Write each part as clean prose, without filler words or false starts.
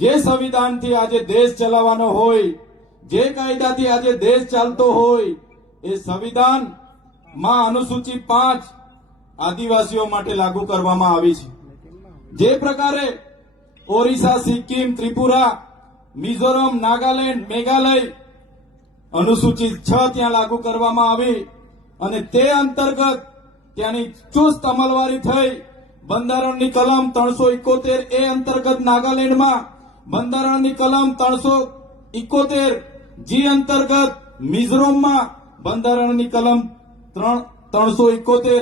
જે સંવિધાનથી આજે દેશ ચલાવવાનો હોય, જે કાયદાથી આજે દેશ ચાલતો હોય, એ સંવિધાન માં અનુસૂચિ 5 આદિવાસીઓ માટે લાગુ કરવામાં આવી છે। જે પ્રકારે ઓરિસ્સા, સિક્કિમ, ત્રિપુરા, મિઝોરમ, નાગાલેન્ડ, મેઘાલય અનુસૂચિ 6 ત્યાં લાગુ કરવામાં આવી અને તે અંતર્ગત ત્યાંની ચુસ્ત અમલવારી થઈ। બંધારણની કલમ 371 એ અંતર્ગત નાગાલેન્ડમાં, બંધારણની કલમ 371 જી અંતર્ગત મિઝોરમમાં, બંધારણની કલમ 371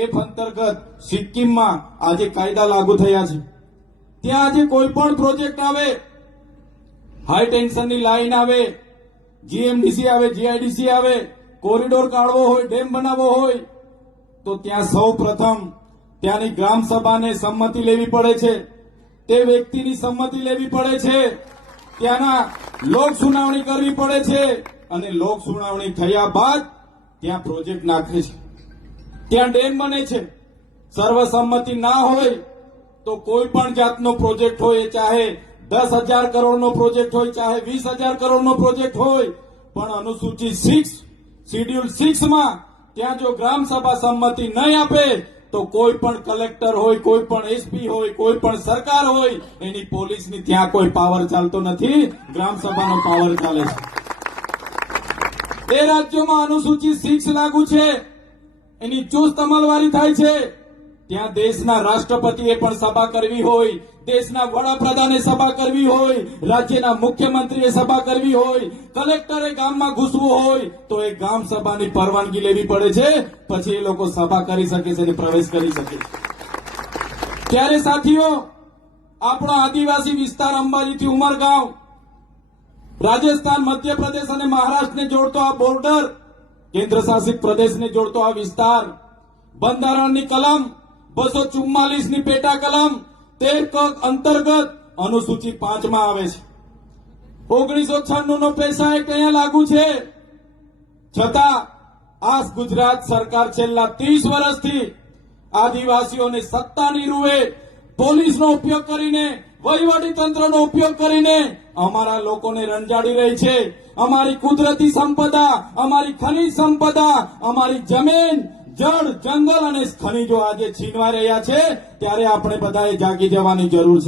એફ અંતર્ગત સિક્કિમમાં આજે કાયદા લાગુ થયા છે। ત્યાં આજે કોઈ પણ પ્રોજેક્ટ આવે, હાઈ ટેન્શનની લાઈન આવે, જીએમડીસી આવે, જીઆઈડીસી આવે, કોરિડોર કાઢવો હોય, ડેમ બનાવવો હોય, તો ત્યાં સૌ પ્રથમ ત્યાંની ગ્રામ સભાને સંમતિ લેવી પડે છે, તે વ્યક્તિની સંમતિ લેવી પડે છે, ત્યાંના લોક સુનાવણી કરવી પડે છે અને લોક સુનાવણી થયા બાદ ત્યાં પ્રોજેક્ટ નાખે છે, ત્યાં ડેમ બને છે। સર્વસંમતિ ના હોય તો કોઈ પણ જાતનો પ્રોજેક્ટ હોય, ચાહે 10,000 કરોડનો પ્રોજેક્ટ હોય, ચાહે 20,000 કરોડનો પ્રોજેક્ટ હોય, પણ અનુસૂચિ 6 શિડ્યુલ 6 માં ત્યાં જો ગ્રામ સભા સંમતિ નહીં આપે તો કોઈ પણ કલેક્ટર હોય, કોઈ પણ એસપી હોય, કોઈ પણ સરકાર હોય, એની પોલીસની ત્યાં કોઈ પાવર ચાલતો નથી, ગ્રામ સભાનો પાવર ચાલે છે। એ રાજ્યોમાં અનુસૂચિ 6 લાગુ છે, એની ચુસ્ત અમલવારી થાય છે। ત્યાં દેશના રાષ્ટ્રપતિએ પણ સભા કરવી હોય, દેશના વડાપ્રધાને સભા કરવી હોય, રાજ્યના મુખ્યમંત્રીએ સભા કરવી હોય, કલેક્ટરે ગામમાં ઘૂસવું હોય તો એ ગામ સભાની પરવાનગી લેવી પડે છે, પછી એ લોકો સભા કરી શકે છે અને પ્રવેશ કરી શકે છે। ત્યારે સાથીઓ, આપણો આદિવાસી વિસ્તાર અંબાજીથી ઉમરગાંવ, રાજસ્થાન, મધ્યપ્રદેશ અને મહારાષ્ટ્રને જોડતો આ બોર્ડર, કેન્દ્ર શાસિત પ્રદેશને જોડતો આ વિસ્તાર, બંધારણની કલમ 244 ની પેટા કલમ 13 અંતર્ગત અનુસૂચિ 5 માં આવે છે। 1996 નો પૈસા એક્ટ અહીંયા લાગુ છે, છતાં આ ગુજરાત સરકાર છેલ્લા 30 વર્ષથી આદિવાસીઓને સત્તાની રૂએ પોલીસનો ઉપયોગ કરીને, વહીવટી તંત્રનો ઉપયોગ કરીને અમારા લોકોને રંજાડી રહી છે। અમારી કુદરતી સંપદા, અમારી ખનિજ સંપદા, અમારી જમીન, જળ, જંગલ અને ખનીજો આજે છીનવાઈ રહ્યા છે। ત્યારે આપણે બધાએ જાગી જવાની જરૂર છે।